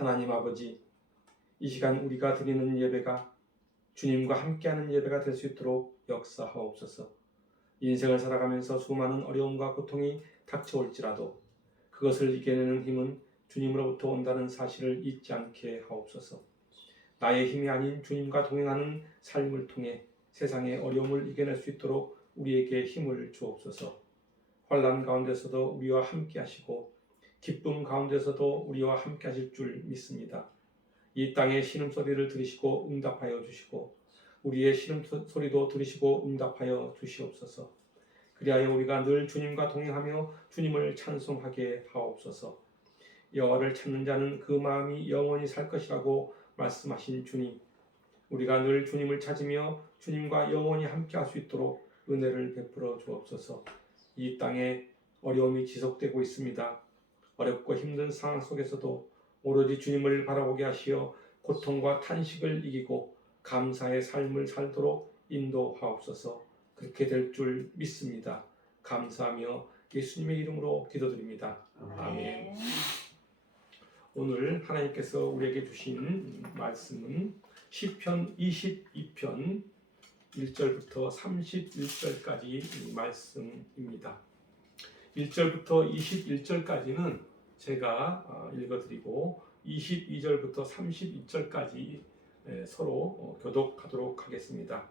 하나님 아버지, 이 시간 우리가 드리는 예배가 주님과 함께하는 예배가 될 수 있도록 역사하옵소서. 인생을 살아가면서 수많은 어려움과 고통이 닥쳐올지라도 그것을 이겨내는 힘은 주님으로부터 온다는 사실을 잊지 않게 하옵소서. 나의 힘이 아닌 주님과 동행하는 삶을 통해 세상의 어려움을 이겨낼 수 있도록 우리에게 힘을 주옵소서. 환난 가운데서도 우리와 함께 하시고 기쁨 가운데서도 우리와 함께 하실 줄 믿습니다. 이 땅의 신음소리를 들으시고 응답하여 주시고 우리의 신음소리도 들으시고 응답하여 주시옵소서. 그리하여 우리가 늘 주님과 동행하며 주님을 찬송하게 하옵소서. 여호와를 찾는 자는 그 마음이 영원히 살 것이라고 말씀하신 주님, 우리가 늘 주님을 찾으며 주님과 영원히 함께 할 수 있도록 은혜를 베풀어 주옵소서. 이 땅에 어려움이 지속되고 있습니다. 어렵고 힘든 상황 속에서도 오로지 주님을 바라보게 하시어 고통과 탄식을 이기고 감사의 삶을 살도록 인도하옵소서. 그렇게 될 줄 믿습니다. 감사하며 예수님의 이름으로 기도드립니다. 아멘. 오늘 하나님께서 우리에게 주신 말씀은 시편 22편 1절부터 31절까지 말씀입니다. 1절부터 21절까지는 제가 읽어드리고 22절부터 32절까지 서로 교독하도록 하겠습니다.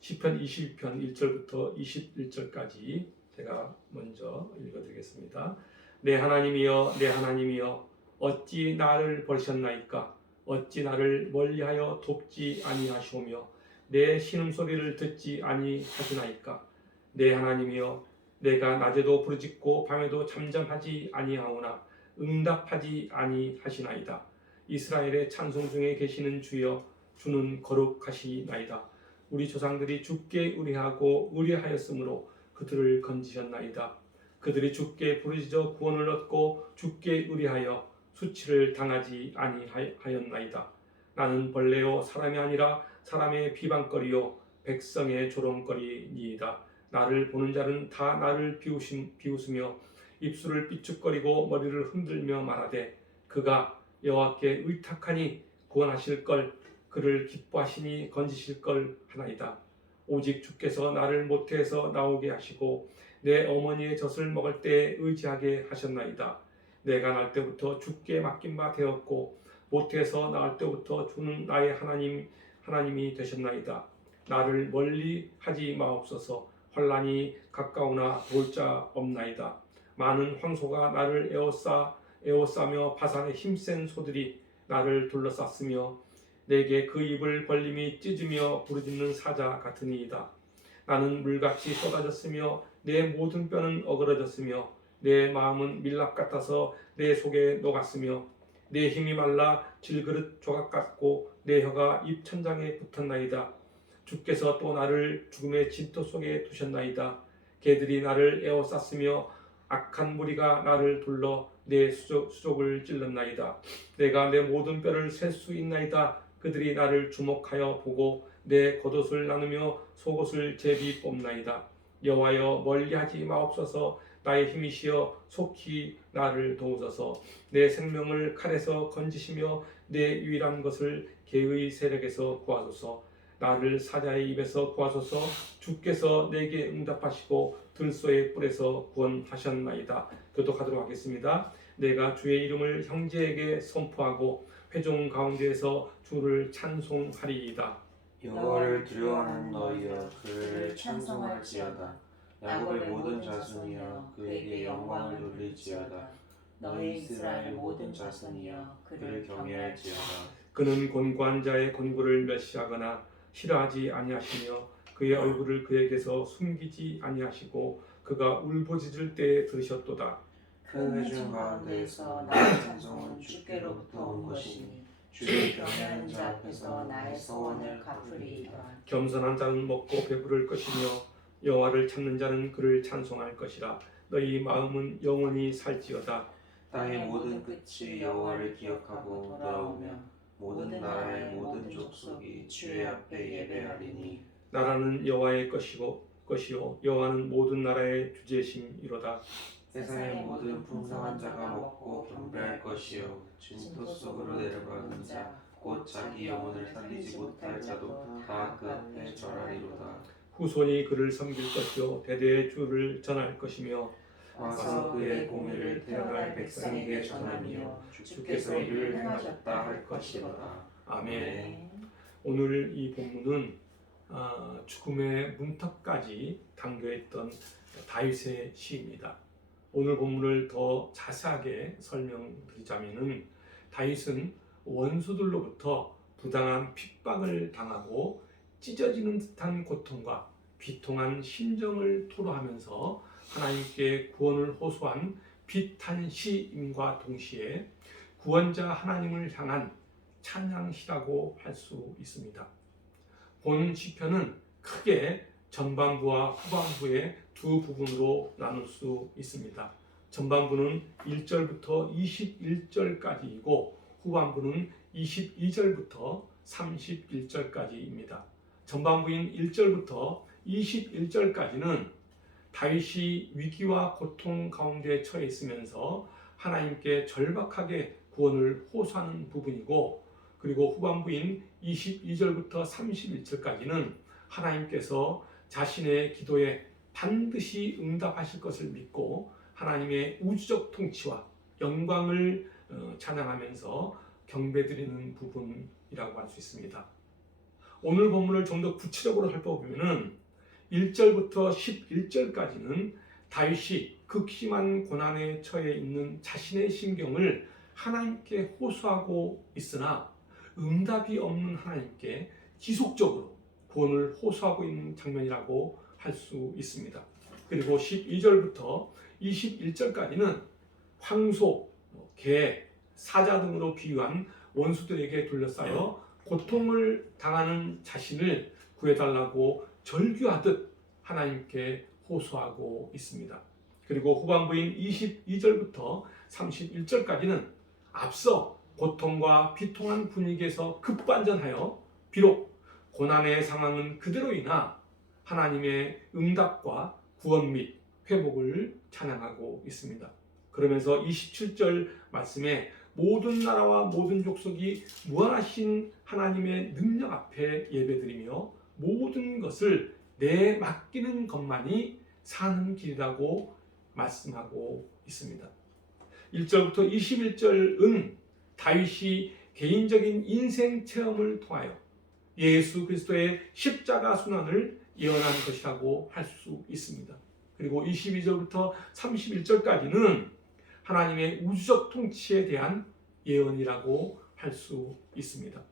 시편 22편 1절부터 21절까지 제가 먼저 읽어드리겠습니다. 내 하나님이여, 내 하나님이여, 어찌 나를 버리셨나이까? 어찌 나를 멀리하여 돕지 아니하시오며 내 신음소리를 듣지 아니하시나이까? 내 하나님이여, 내가 낮에도 부르짖고 밤에도 잠잠하지 아니하오나 응답하지 아니하시나이다. 이스라엘의 찬송 중에 계시는 주여, 주는 거룩하시나이다. 우리 조상들이 주께 의뢰하고 의뢰하였으므로 그들을 건지셨나이다. 그들이 주께 부르짖어 구원을 얻고 주께 의뢰하여 수치를 당하지 아니하였나이다. 나는 벌레요 사람이 아니라 사람의 비방거리요 백성의 조롱거리니이다. 나를 보는 자는 다 나를 비웃으며 입술을 삐죽거리고 머리를 흔들며 말하되 그가 여호와께 의탁하니 구원하실 걸, 그를 기뻐하시니 건지실 걸 하나이다. 오직 주께서 나를 모태에서 나오게 하시고 내 어머니의 젖을 먹을 때에 의지하게 하셨나이다. 내가 날 때부터 주께 맡긴 바 되었고 모태에서 나올 때부터 주는 나의 하나님이 되셨나이다. 나를 멀리 하지 마옵소서. 환난이 가까우나 도울 자 없나이다. 많은 황소가 나를 에워싸며 바산의 힘센 소들이 나를 둘러쌌으며 내게 그 입을 벌림이 찢으며 부르짖는 사자 같으니이다. 나는 물같이 쏟아졌으며 내 모든 뼈는 어그러졌으며 내 마음은 밀랍 같아서 내 속에 녹았으며 내 힘이 말라 질그릇 조각 같고 내 혀가 입천장에 붙었나이다. 주께서 또 나를 죽음의 진토 속에 두셨나이다. 개들이 나를 에워쌌으며 악한 무리가 나를 둘러 내 수족을 찔렀나이다. 내가 내 모든 뼈를 셀 수 있나이다. 그들이 나를 주목하여 보고 내 겉옷을 나누며 속옷을 제비 뽑나이다. 여호와여, 멀리하지 마옵소서. 나의 힘이시여 속히 나를 도우소서. 내 생명을 칼에서 건지시며 내 유일한 것을 개의 세력에서 구하소서. 나를 사자의 입에서 구하소서. 주께서 내게 응답하시고 들소의 뿔에서 구원하셨나이다. 교독하도록 하겠습니다. 내가 주의 이름을 형제에게 선포하고 회중 가운데에서 주를 찬송하리이다. 여호와를 두려워하는 너희여, 그를 찬송할지어다. 야곱의 모든 자손이여, 그에게 영광을 돌릴지어다. 너희 이스라엘 모든 자손이여, 그를 경외할지어다. 그는 곤고한 자의 곤고를 멸시하거나 싫어하지 아니하시며 그의 얼굴을 그에게서 숨기지 아니하시고 그가 울부짖을 때에 들으셨도다. 큰 회중 가운데에서 나의 찬송은 주께로부터 온 것이니 주를 경외하는 자 앞에서 나의 소원을 갚으리이다. 겸손한 자는 먹고 배부를 것이며 여호와를 찾는 자는 그를 찬송할 것이라. 너희 마음은 영원히 살지어다. 땅의 모든 끝이 여호와를 기억하고 돌아오며 모든 나라의 모든 족속이 주의 앞에 예배하리니. 나라는 여호와의 것이요 여호와는 모든 나라의 주제심이로다. 세상의 모든 풍성한 자가 먹고 경배할 것이니 것이요 진토 속으로 내려가는 자 곧 자기 영혼을 살리지 못할 자도 다 그 앞에 절하리로다. 후손이 그를 섬길 것이요 대대의 주를 전할 것이며 와서 그의 공의를 태어날 백성에게 전하며 주께서 이를 행하셨다 할 것이로다. 아멘. 오늘 이 본문은 죽음의 문턱까지 당겨있던 다윗의 시입니다. 오늘 본문을 더 자세하게 설명드리자면은 다윗은 원수들로부터 부당한 핍박을 당하고 찢어지는 듯한 고통과 비통한 심정을 토로하면서 하나님께 구원을 호소한 비탄시임과 동시에 구원자 하나님을 향한 찬양시라고 할 수 있습니다. 본 시편은 크게 전반부와 후반부의 두 부분으로 나눌 수 있습니다. 전반부는 1절부터 21절까지이고 후반부는 22절부터 31절까지입니다. 전반부인 1절부터 21절까지는 다윗이 위기와 고통 가운데 처해 있으면서 하나님께 절박하게 구원을 호소하는 부분이고, 그리고 후반부인 22절부터 31절까지는 하나님께서 자신의 기도에 반드시 응답하실 것을 믿고 하나님의 우주적 통치와 영광을 찬양하면서 경배드리는 부분이라고 할 수 있습니다. 오늘 본문을 좀 더 구체적으로 살펴보면 1절부터 11절까지는 다윗이 극심한 고난에 처해 있는 자신의 심경을 하나님께 호소하고 있으나 응답이 없는 하나님께 지속적으로 구원을 호소하고 있는 장면이라고 할 수 있습니다. 그리고 12절부터 21절까지는 황소, 개, 사자 등으로 비유한 원수들에게 둘러싸여 고통을 당하는 자신을 구해달라고 절규하듯 하나님께 호소하고 있습니다. 그리고 후반부인 22절부터 31절까지는 앞서 고통과 비통한 분위기에서 급반전하여 비록 고난의 상황은 그대로이나 하나님의 응답과 구원 및 회복을 찬양하고 있습니다. 그러면서 27절 말씀에 모든 나라와 모든 족속이 무한하신 하나님의 능력 앞에 예배드리며 모든 것을 내 맡기는 것만이 사는 길이라고 말씀하고 있습니다. 1절부터 21절은 다윗이 개인적인 인생 체험을 통하여 예수 그리스도의 십자가 순환을 예언한 것이라고 할 수 있습니다. 그리고 22절부터 31절까지는 하나님의 우주적 통치에 대한 예언이라고 할 수 있습니다.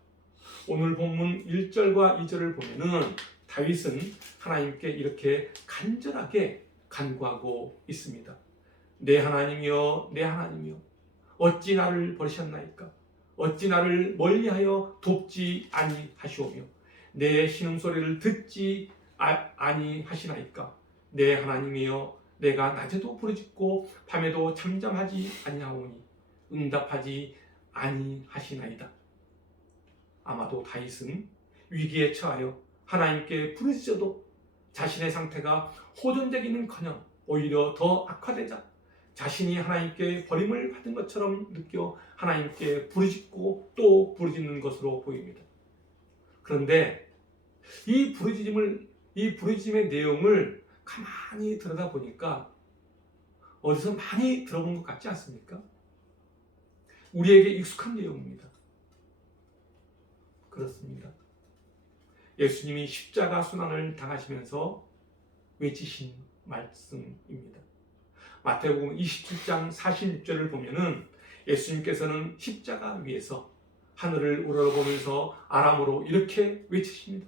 오늘 본문 1절과 2절을 보면은 다윗은 하나님께 이렇게 간절하게 간구하고 있습니다. 내 하나님이여, 내 하나님이여, 어찌 나를 버리셨나이까? 어찌 나를 멀리하여 돕지 아니하시오며 내 신음소리를 듣지 아니하시나이까? 내 하나님이여, 내가 낮에도 부르짖고 밤에도 잠잠하지 아니하오니 응답하지 아니하시나이다. 아마도 다윗은 위기에 처하여 하나님께 부르짖어도 자신의 상태가 호전되기는커녕 오히려 더 악화되자 자신이 하나님께 버림을 받은 것처럼 느껴 하나님께 부르짖고 또 부르짖는 것으로 보입니다. 그런데 이 부르짖음의 내용을 가만히 들여다보니까 어디서 많이 들어본 것 같지 않습니까? 우리에게 익숙한 내용입니다. 그렇습니다. 예수님이 십자가 순환을 당하시면서 외치신 말씀입니다. 마태복음 27장 46절을 보면은 예수님께서는 십자가 위에서 하늘을 우러러보면서 아람어로 이렇게 외치십니다.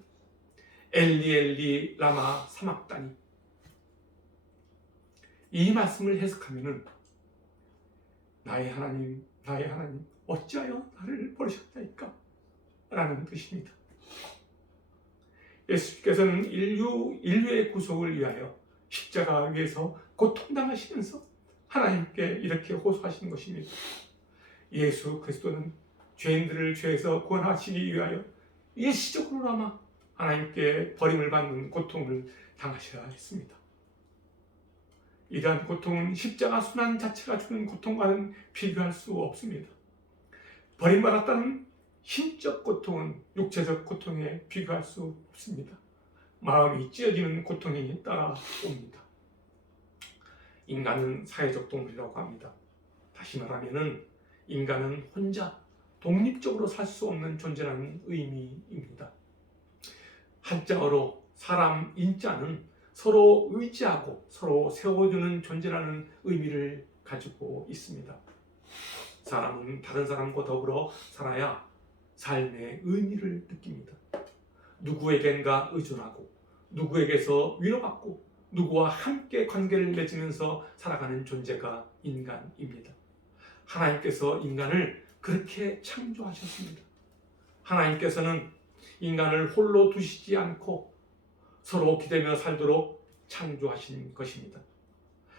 엘리 엘리 라마 사막다니. 이 말씀을 해석하면은 나의 하나님, 나의 하나님, 어찌하여 나를 버리셨나이까? 라는 뜻입니다. 예수님께서는 인류의 구속을 위하여 십자가 위에서 고통당하시면서 하나님께 이렇게 호소하시는 것입니다. 예수 그리스도는 죄인들을 죄에서 구원하시기 위하여 일시적으로나마 하나님께 버림을 받는 고통을 당하셔야 했습니다. 이러한 고통은 십자가 순환 자체가 주는 고통과는 비교할 수 없습니다. 버림받았다는 신적 고통은 육체적 고통에 비교할 수 없습니다. 마음이 찢어지는 고통이 따라옵니다. 인간은 사회적 동물이라고 합니다. 다시 말하면 인간은 혼자 독립적으로 살 수 없는 존재라는 의미입니다. 한자어로 사람 인자는 서로 의지하고 서로 세워주는 존재라는 의미를 가지고 있습니다. 사람은 다른 사람과 더불어 살아야 삶의 의미를 느낍니다. 누구에겐가 의존하고 누구에게서 위로받고 누구와 함께 관계를 맺으면서 살아가는 존재가 인간입니다. 하나님께서 인간을 그렇게 창조하셨습니다. 하나님께서는 인간을 홀로 두시지 않고 서로 기대며 살도록 창조하신 것입니다.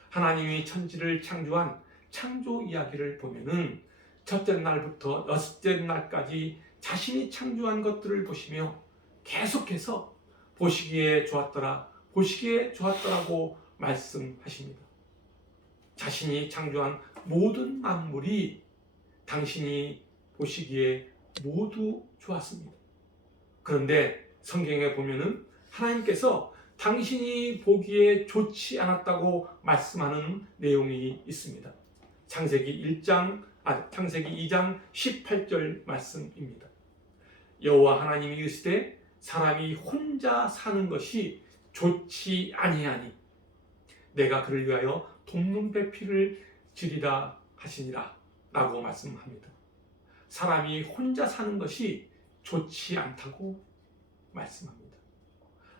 하나님이 천지를 창조한 창조 이야기를 보면은 첫째 날부터 여섯째 날까지 자신이 창조한 것들을 보시며 계속해서 보시기에 좋았더라, 보시기에 좋았더라고 말씀하십니다. 자신이 창조한 모든 만물이 당신이 보시기에 모두 좋았습니다. 그런데 성경에 보면은 하나님께서 당신이 보기에 좋지 않았다고 말씀하는 내용이 있습니다. 창세기 2장 18절 말씀입니다. 여호와 하나님이 이르시되 사람이 혼자 사는 것이 좋지 아니하니 내가 그를 위하여 돕는 배필을 지리라 하시니라 라고 말씀합니다. 사람이 혼자 사는 것이 좋지 않다고 말씀합니다.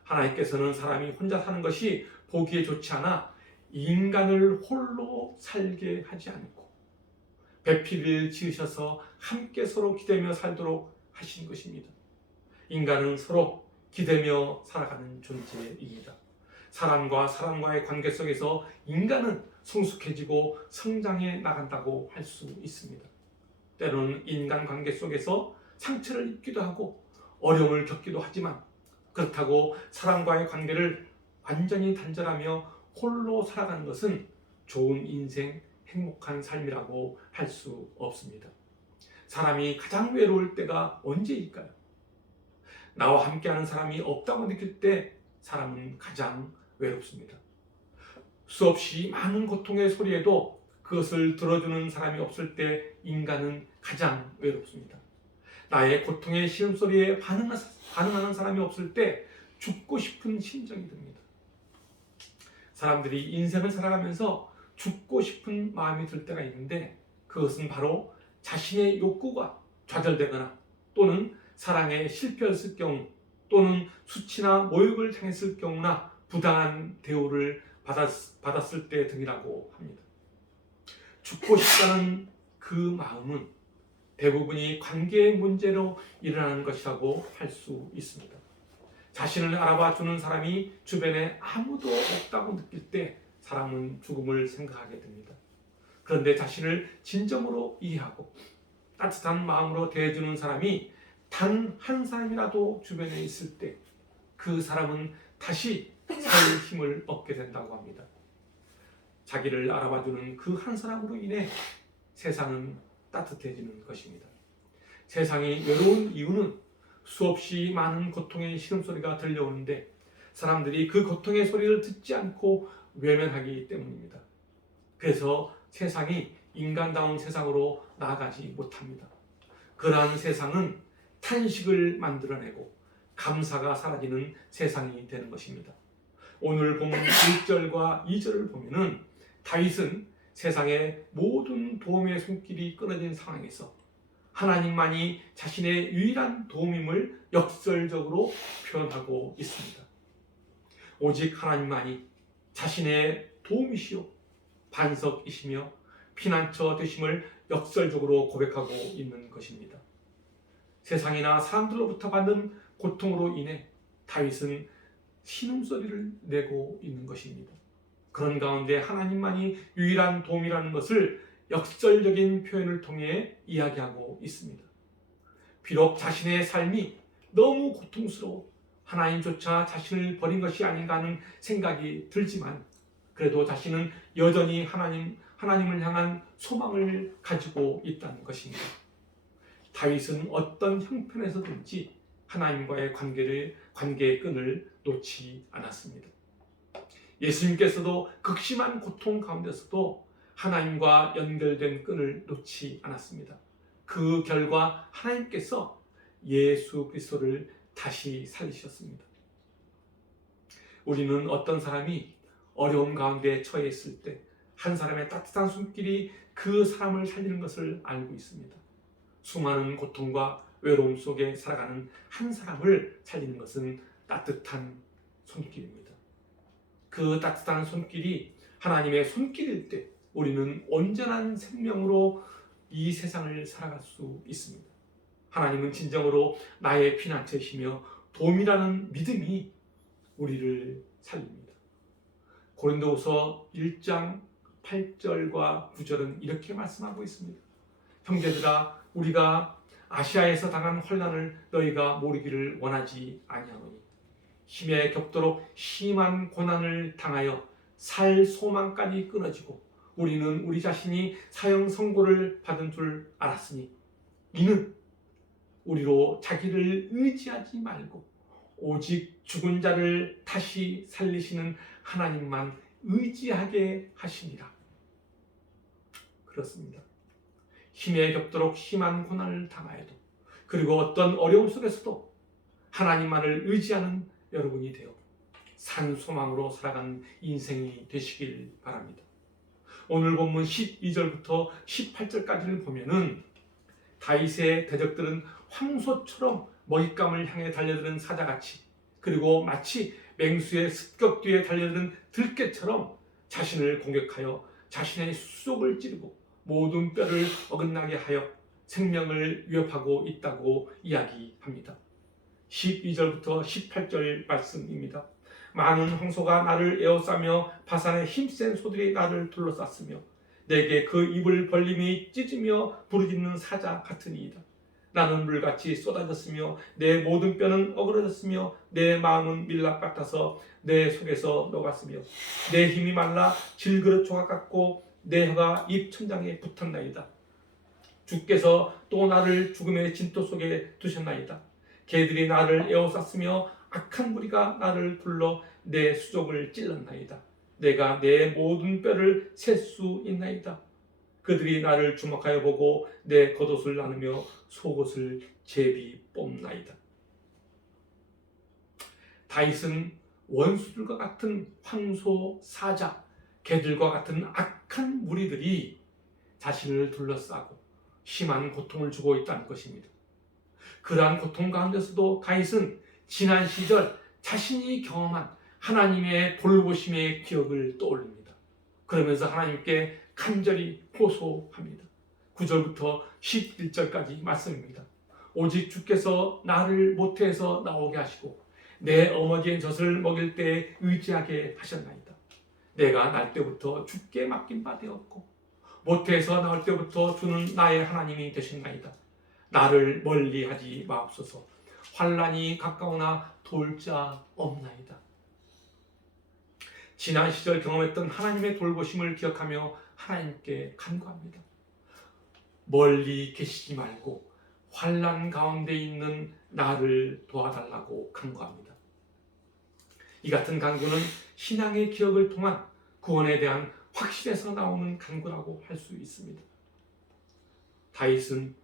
하나님께서는 사람이 혼자 사는 것이 보기에 좋지 않아 인간을 홀로 살게 하지 않고 배필을 지으셔서 함께 서로 기대며 살도록 하신 것입니다. 인간은 서로 기대며 살아가는 존재입니다. 사람과 사람과의 관계 속에서 인간은 성숙해지고 성장해 나간다고 할 수 있습니다. 때로는 인간관계 속에서 상처를 입기도 하고 어려움을 겪기도 하지만 그렇다고 사람과의 관계를 완전히 단절하며 홀로 살아가는 것은 좋은 인생, 행복한 삶이라고 할 수 없습니다. 사람이 가장 외로울 때가 언제일까요? 나와 함께하는 사람이 없다고 느낄 때 사람은 가장 외롭습니다. 수없이 많은 고통의 소리에도 그것을 들어주는 사람이 없을 때 인간은 가장 외롭습니다. 나의 고통의 시음소리에 반응하는 사람이 없을 때 죽고 싶은 심정이 듭니다. 사람들이 인생을 살아가면서 죽고 싶은 마음이 들 때가 있는데 그것은 바로 자신의 욕구가 좌절되거나 또는 사랑에 실패했을 경우 또는 수치나 모욕을 당했을 경우나 부당한 대우를 받았을 때 등이라고 합니다. 죽고 싶다는 그 마음은 대부분이 관계의 문제로 일어나는 것이라고 할 수 있습니다. 자신을 알아봐 주는 사람이 주변에 아무도 없다고 느낄 때 사람은 죽음을 생각하게 됩니다. 그런데 자신을 진정으로 이해하고 따뜻한 마음으로 대해주는 사람이 단 한 사람이라도 주변에 있을 때 그 사람은 다시 살 힘을 얻게 된다고 합니다. 자기를 알아봐주는 그 한 사람으로 인해 세상은 따뜻해지는 것입니다. 세상이 외로운 이유는 수없이 많은 고통의 신음소리가 들려오는데 사람들이 그 고통의 소리를 듣지 않고 외면하기 때문입니다. 그래서 세상이 인간다운 세상으로 나아가지 못합니다. 그러한 세상은 탄식을 만들어내고 감사가 사라지는 세상이 되는 것입니다. 오늘 본문 1절과 2절을 보면은 다윗은 세상의 모든 도움의 손길이 끊어진 상황에서 하나님만이 자신의 유일한 도움임을 역설적으로 표현하고 있습니다. 오직 하나님만이 자신의 도움이시요 반석이시며 피난처 되심을 역설적으로 고백하고 있는 것입니다. 세상이나 사람들로부터 받는 고통으로 인해 다윗은 신음소리를 내고 있는 것입니다. 그런 가운데 하나님만이 유일한 도움이라는 것을 역설적인 표현을 통해 이야기하고 있습니다. 비록 자신의 삶이 너무 고통스러워 하나님조차 자신을 버린 것이 아닌가 하는 생각이 들지만 그래도 자신은 여전히 하나님을 향한 소망을 가지고 있다는 것입니다. 다윗은 어떤 형편에서든지 하나님과의 관계의 끈을 놓지 않았습니다. 예수님께서도 극심한 고통 가운데서도 하나님과 연결된 끈을 놓지 않았습니다. 그 결과 하나님께서 예수 그리스도를 다시 살리셨습니다. 우리는 어떤 사람이 어려움 가운데 처해 있을 때 한 사람의 따뜻한 손길이 그 사람을 살리는 것을 알고 있습니다. 수많은 고통과 외로움 속에 살아가는 한 사람을 살리는 것은 따뜻한 손길입니다. 그 따뜻한 손길이 하나님의 손길일 때 우리는 온전한 생명으로 이 세상을 살아갈 수 있습니다. 하나님은 진정으로 나의 피난처이시며 도움이라는 믿음이 우리를 살립니다. 고린도후서 1장 8절과 9절은 이렇게 말씀하고 있습니다. 형제들아, 우리가 아시아에서 당한 환난을 너희가 모르기를 원하지 아니하노니 힘에 겹도록 심한 고난을 당하여 살 소망까지 끊어지고 우리는 우리 자신이 사형 선고를 받은 줄 알았으니 이는 우리로 자기를 의지하지 말고 오직 죽은 자를 다시 살리시는 하나님만 의지하게 하시니라. 그렇습니다. 힘에 겹도록 심한 고난을 당하여도 그리고 어떤 어려움 속에서도 하나님만을 의지하는 여러분이 되어 산 소망으로 살아가는 인생이 되시길 바랍니다. 오늘 본문 12절부터 18절까지를 보면은 다윗의 대적들은 황소처럼 먹잇감을 향해 달려드는 사자같이 그리고 마치 맹수의 습격 뒤에 달려드는 들깨처럼 자신을 공격하여 자신의 수족을 찌르고 모든 뼈를 어긋나게 하여 생명을 위협하고 있다고 이야기합니다. 12절부터 18절 말씀입니다. 많은 황소가 나를 에워싸며 바산의 힘센 소들이 나를 둘러쌌으며 내게 그 입을 벌림이 찢으며 부르짖는 사자 같으니이다. 나는 물같이 쏟아졌으며 내 모든 뼈는 어그러졌으며 내 마음은 밀랍 같아서 내 속에서 녹았으며 내 힘이 말라 질그릇 조각 같고 내 혀가 입 천장에 붙었나이다. 주께서 또 나를 죽음의 진토 속에 두셨나이다. 개들이 나를 에워쌌으며 악한 무리가 나를 둘러 내 수족을 찔렀나이다. 내가 내 모든 뼈를 셀 수 있나이다. 그들이 나를 주목하여 보고 내 겉옷을 나누며 속옷을 제비 뽑나이다. 다윗은 원수들과 같은 황소, 사자, 개들과 같은 악한 무리들이 자신을 둘러싸고 심한 고통을 주고 있다는 것입니다. 그러한 고통 가운데서도 다윗은 지난 시절 자신이 경험한 하나님의 돌보심의 기억을 떠올립니다. 그러면서 하나님께 간절히 호소합니다. 9절부터 11절까지 말씀입니다. 오직 주께서 나를 모태에서 나오게 하시고 내 어머니의 젖을 먹일 때에 의지하게 하셨나이다. 내가 날 때부터 주께 맡긴 바 되었고 모태에서 나올 때부터 주는 나의 하나님이 되셨나이다. 나를 멀리하지 마옵소서. 환난이 가까우나 도울 자 없나이다. 지난 시절 경험했던 하나님의 돌보심을 기억하며 하나님께 간구합니다. 멀리 계시지 말고 환난 가운데 있는 나를 도와달라고 간구합니다. 이 같은 간구는 신앙의 기억을 통한 구원에 대한 확신에서 나오는 간구라고 할 수 있습니다. 다윗은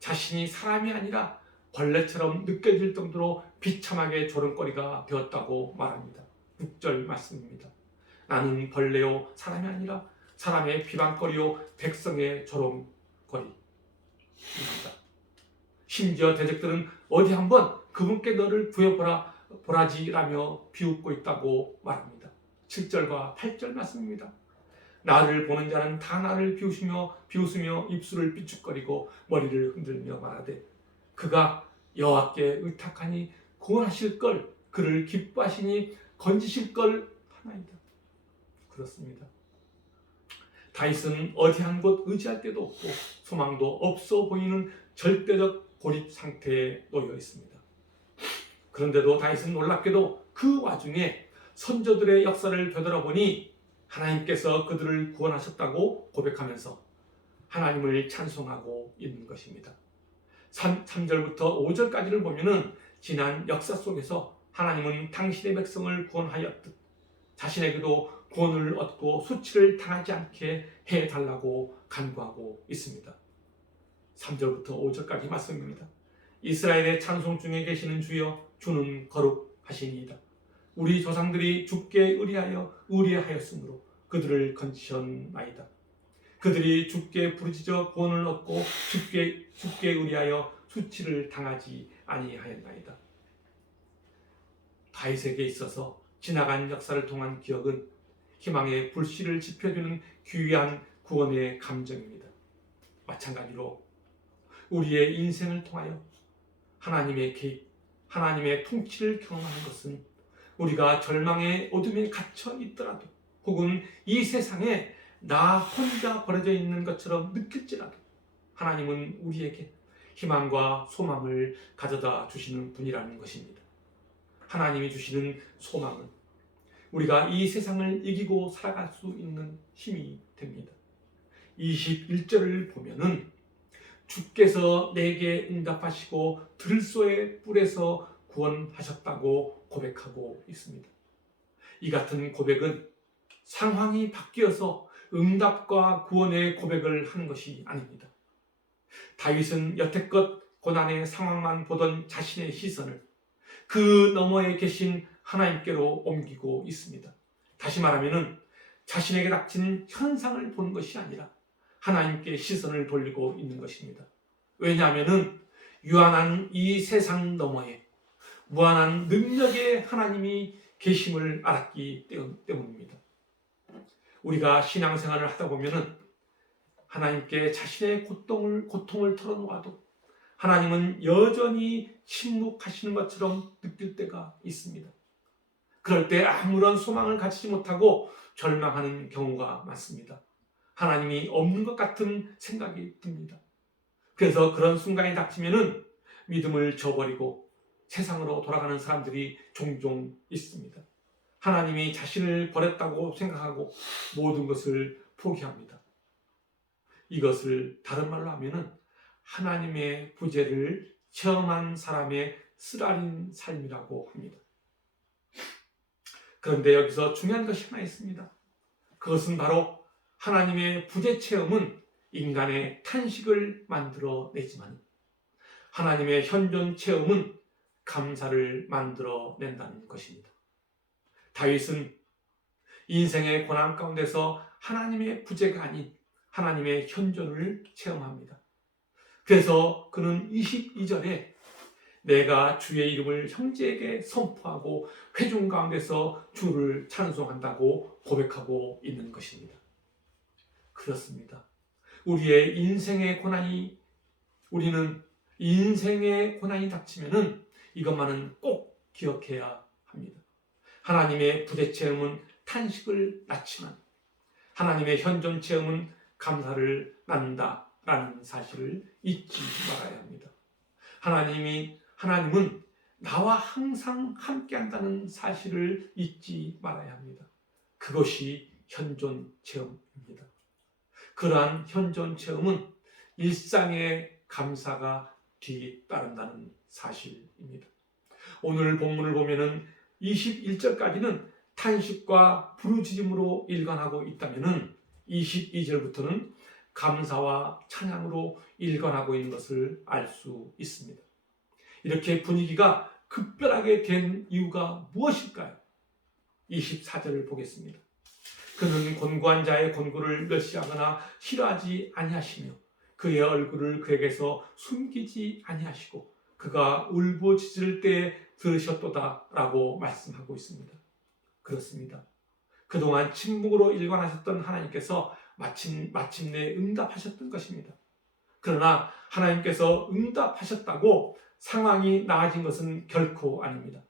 자신이 사람이 아니라 벌레처럼 느껴질 정도로 비참하게 조롱거리가 되었다고 말합니다. 6절 말씀입니다. 나는 벌레요 사람이 아니라 사람의 비방거리요 백성의 조롱거리입니다. 심지어 대적들은 어디 한번 그분께 너를 부여보라지라며 비웃고 있다고 말합니다. 7절과 8절 말씀입니다. 나를 보는 자는 다 나를 비웃으며 입술을 삐죽거리고 머리를 흔들며 말하되 그가 여호와께 의탁하니 구원하실 걸 그를 기뻐하시니 건지실 걸 하나이다. 그렇습니다. 다윗은 어디 한 곳 의지할 데도 없고 소망도 없어 보이는 절대적 고립 상태에 놓여 있습니다. 그런데도 다윗은 놀랍게도 그 와중에 선조들의 역사를 되돌아보니 하나님께서 그들을 구원하셨다고 고백하면서 하나님을 찬송하고 있는 것입니다. 3절부터 5절까지를 보면은 지난 역사 속에서 하나님은 당신의 백성을 구원하였듯 자신에게도 구원을 얻고 수치를 당하지 않게 해달라고 간구하고 있습니다. 3절부터 5절까지 말씀입니다. 이스라엘의 찬송 중에 계시는 주여, 주는 거룩하시니이다. 우리 조상들이 주께 의뢰하였으므로 그들을 건지셨나이다. 그들이 주께 부르짖어 구원을 얻고 주께 의뢰하여 수치를 당하지 아니하였나이다. 다윗에게 있어서 지나간 역사를 통한 기억은 희망의 불씨를 지펴주는 귀한 구원의 감정입니다. 마찬가지로 우리의 인생을 통하여 하나님의 개입, 하나님의 통치를 경험하는 것은 우리가 절망의 어둠에 갇혀 있더라도 혹은 이 세상에 나 혼자 버려져 있는 것처럼 느낄지라도 하나님은 우리에게 희망과 소망을 가져다 주시는 분이라는 것입니다. 하나님이 주시는 소망은 우리가 이 세상을 이기고 살아갈 수 있는 힘이 됩니다. 21절을 보면은 주께서 내게 응답하시고 들소의 뿔에서 구원하셨다고 고백하고 있습니다. 이 같은 고백은 상황이 바뀌어서 응답과 구원의 고백을 하는 것이 아닙니다. 다윗은 여태껏 고난의 상황만 보던 자신의 시선을 그 너머에 계신 하나님께로 옮기고 있습니다. 다시 말하면 자신에게 닥친 현상을 보는 것이 아니라 하나님께 시선을 돌리고 있는 것입니다. 왜냐하면 유한한 이 세상 너머에 무한한 능력의 하나님이 계심을 알았기 때문입니다. 우리가 신앙생활을 하다 보면 하나님께 자신의 고통을 털어놓아도 하나님은 여전히 침묵하시는 것처럼 느낄 때가 있습니다. 그럴 때 아무런 소망을 가지지 못하고 절망하는 경우가 많습니다. 하나님이 없는 것 같은 생각이 듭니다. 그래서 그런 순간이 닥치면은 믿음을 저버리고 세상으로 돌아가는 사람들이 종종 있습니다. 하나님이 자신을 버렸다고 생각하고 모든 것을 포기합니다. 이것을 다른 말로 하면은 하나님의 부재를 체험한 사람의 쓰라린 삶이라고 합니다. 그런데 여기서 중요한 것이 하나 있습니다. 그것은 바로 하나님의 부재 체험은 인간의 탄식을 만들어내지만 하나님의 현존 체험은 감사를 만들어낸다는 것입니다. 다윗은 인생의 고난 가운데서 하나님의 부재가 아닌 하나님의 현존을 체험합니다. 그래서 그는 22절에 내가 주의 이름을 형제에게 선포하고 회중 가운데서 주를 찬송한다고 고백하고 있는 것입니다. 그렇습니다. 우리의 인생의 고난이 닥치면은 이것만은 꼭 기억해야 합니다. 하나님의 부재 체험은 탄식을 낳지만 하나님의 현존 체험은 감사를 낳는다라는 사실을 잊지 말아야 합니다. 하나님은 나와 항상 함께한다는 사실을 잊지 말아야 합니다. 그것이 현존 체험입니다. 그러한 현존 체험은 일상의 감사가 뒤따른다는 사실입니다. 오늘 본문을 보면은 21절까지는 탄식과 부르짖음으로 일관하고 있다면은 22절부터는 감사와 찬양으로 일관하고 있는 것을 알 수 있습니다. 이렇게 분위기가 급변하게 된 이유가 무엇일까요? 24절을 보겠습니다. 그는 곤고한 자의 곤고를 멸시하거나 싫어하지 아니하시며 그의 얼굴을 그에게서 숨기지 아니하시고 그가 울부짖을 때에 들으셨도다 라고 말씀하고 있습니다. 그렇습니다. 그동안 침묵으로 일관하셨던 하나님께서 마침내 응답하셨던 것입니다. 그러나 하나님께서 응답하셨다고 상황이 나아진 것은 결코 아닙니다.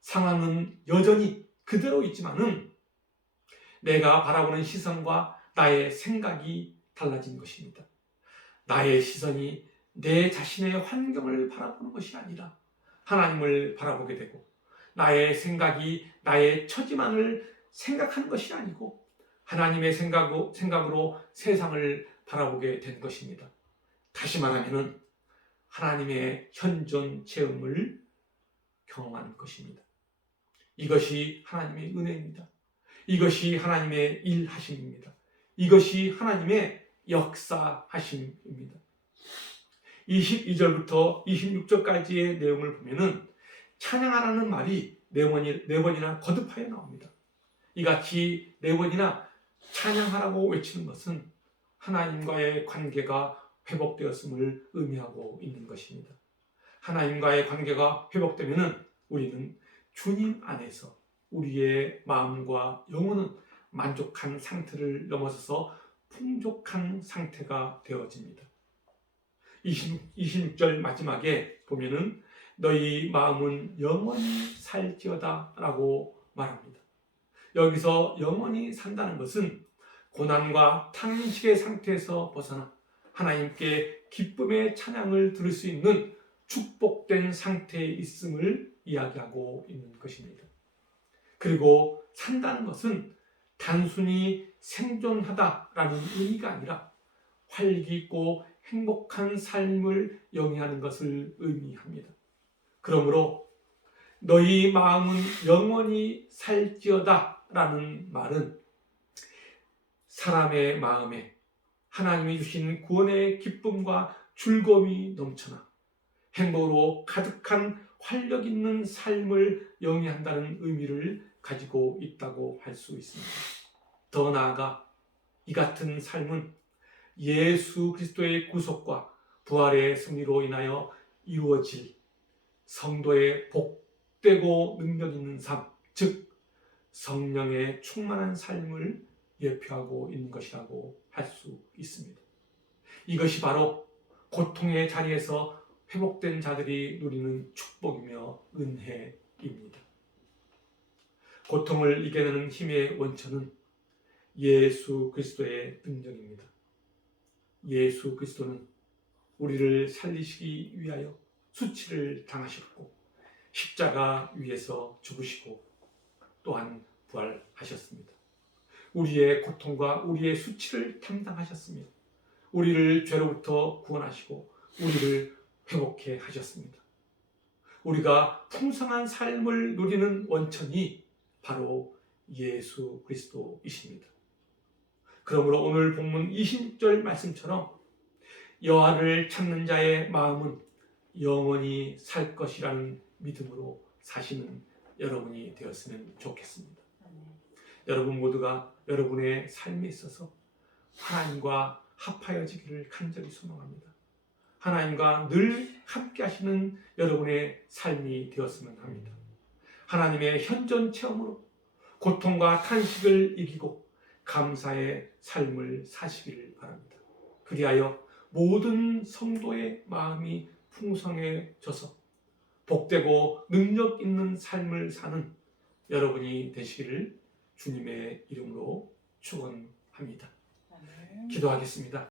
상황은 여전히 그대로 있지만은 내가 바라보는 시선과 나의 생각이 달라진 것입니다. 나의 시선이 내 자신의 환경을 바라보는 것이 아니라 하나님을 바라보게 되고 나의 생각이 나의 처지만을 생각하는 것이 아니고 하나님의 생각으로 세상을 바라보게 된 것입니다. 다시 말하면 하나님의 현존 체험을 경험한 것입니다. 이것이 하나님의 은혜입니다. 이것이 하나님의 일하심입니다. 이것이 하나님의 역사하심입니다. 22절부터 26절까지의 내용을 보면은 찬양하라는 말이 네 번이나 거듭하여 나옵니다. 이같이 네 번이나 찬양하라고 외치는 것은 하나님과의 관계가 회복되었음을 의미하고 있는 것입니다. 하나님과의 관계가 회복되면은 우리는 주님 안에서 우리의 마음과 영혼은 만족한 상태를 넘어서서 풍족한 상태가 되어집니다. 26절 마지막에 보면은 너희 마음은 영원히 살지어다 라고 말합니다. 여기서 영원히 산다는 것은 고난과 탄식의 상태에서 벗어나 하나님께 기쁨의 찬양을 들을 수 있는 축복된 상태에 있음을 이야기하고 있는 것입니다. 그리고 산다는 것은 단순히 생존하다라는 의미가 아니라 활기있고 행복한 삶을 영위하는 것을 의미합니다. 그러므로 너희 마음은 영원히 살지어다 라는 말은 사람의 마음에 하나님이 주신 구원의 기쁨과 즐거움이 넘쳐나 행복으로 가득한 활력 있는 삶을 영위한다는 의미를 가지고 있다고 할 수 있습니다. 더 나아가 이 같은 삶은 예수 그리스도의 구속과 부활의 승리로 인하여 이루어질 성도의 복되고 능력 있는 삶, 즉 성령의 충만한 삶을 예표하고 있는 것이라고 할 수 있습니다. 이것이 바로 고통의 자리에서 회복된 자들이 누리는 축복이며 은혜입니다. 고통을 이겨내는 힘의 원천은 예수 그리스도의 능력입니다. 예수 그리스도는 우리를 살리시기 위하여 수치를 당하셨고 십자가 위에서 죽으시고 또한 부활하셨습니다. 우리의 고통과 우리의 수치를 담당하셨습니다. 우리를 죄로부터 구원하시고 우리를 회복해 하셨습니다. 우리가 풍성한 삶을 누리는 원천이 바로 예수 그리스도이십니다. 그러므로 오늘 본문 26절 말씀처럼 여호와를 찾는 자의 마음은 영원히 살 것이라는 믿음으로 사시는 여러분이 되었으면 좋겠습니다. 여러분 모두가 여러분의 삶에 있어서 하나님과 합하여지기를 간절히 소망합니다. 하나님과 늘 함께 하시는 여러분의 삶이 되었으면 합니다. 하나님의 현존 체험으로 고통과 탄식을 이기고 감사의 삶을 사시기를 바랍니다. 그리하여 모든 성도의 마음이 풍성해져서 복되고 능력 있는 삶을 사는 여러분이 되시기를 주님의 이름으로 축원합니다. 기도하겠습니다.